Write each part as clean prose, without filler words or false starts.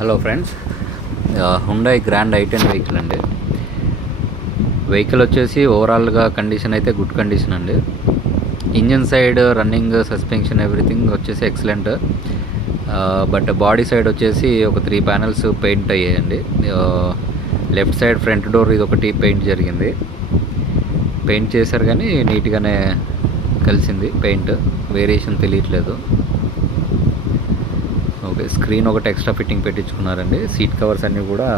Hello friends, Hyundai Grand i10 vehicle అండి. Vehicle వచ్చేసి ఓవరాల్గా కండిషన్ అయితే గుడ్ కండిషన్ అండి. Engine side running, suspension everything వచ్చేసి ఎక్సలెంట్. బట్ బాడీ సైడ్ వచ్చేసి ఒక 3 ప్యానల్స్ పెయింట్ అయ్యాయండి. లెఫ్ట్ సైడ్ ఫ్రంట్ డోర్ ఇది ఒకటి పెయింట్ జరిగింది. పెయింట్ చేశారు కానీ నీట్గానే కలిసింది. పెయింట్ వేరియేషన్ తెలియట్లేదు. ఓకే, స్క్రీన్ ఒకటి ఎక్స్ట్రా ఫిట్టింగ్ పెట్టించుకున్నారండి. సీట్ కవర్స్ అన్నీ కూడా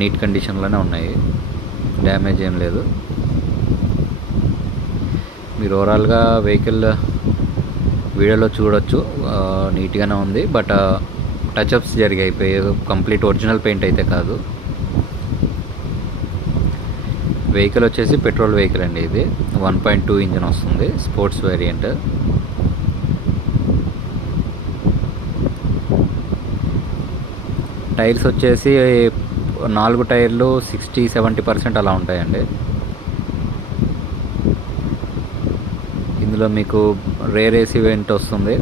నీట్ కండిషన్లోనే ఉన్నాయి, డ్యామేజ్ ఏం లేదు. మీరు ఓవరాల్గా వెహికల్ వీడియోలో చూడొచ్చు, నీట్గానే ఉంది. బట్ టచ్అప్స్ జరిగాయి, కంప్లీట్ ఒరిజినల్ పెయింట్ అయితే కాదు. వెహికల్ వచ్చేసి పెట్రోల్ వెహికల్ అండి. ఇది 1.2 ఇంజిన్ వస్తుంది, స్పోర్ట్స్ వేరియంట్. టైర్స్ వచ్చేసి 4 టైర్లు 60-70% అలా ఉంటాయండి. ఇందులో మీకు రేర్ ఏసీ వెంట్ వస్తుంది.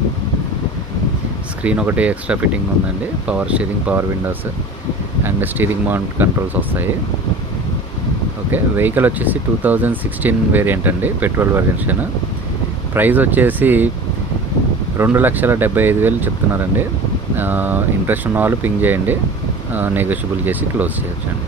స్క్రీన్ ఒకటి ఎక్స్ట్రా ఫిట్టింగ్ ఉందండి. Power steering, power Windows and steering mount controls వస్తాయి. ఓకే, వెహికల్ వచ్చేసి 2016 వేరియంట్ అండి, పెట్రోల్ వెర్షన్. ప్రైస్ వచ్చేసి 2,75,000 చెప్తున్నారండి. ఇంట్రెస్ట్ ఉన్న వాళ్ళు పింగ్ చేయండి, నెగోషియబుల్ చేసి క్లోజ్ చేయొచ్చండి.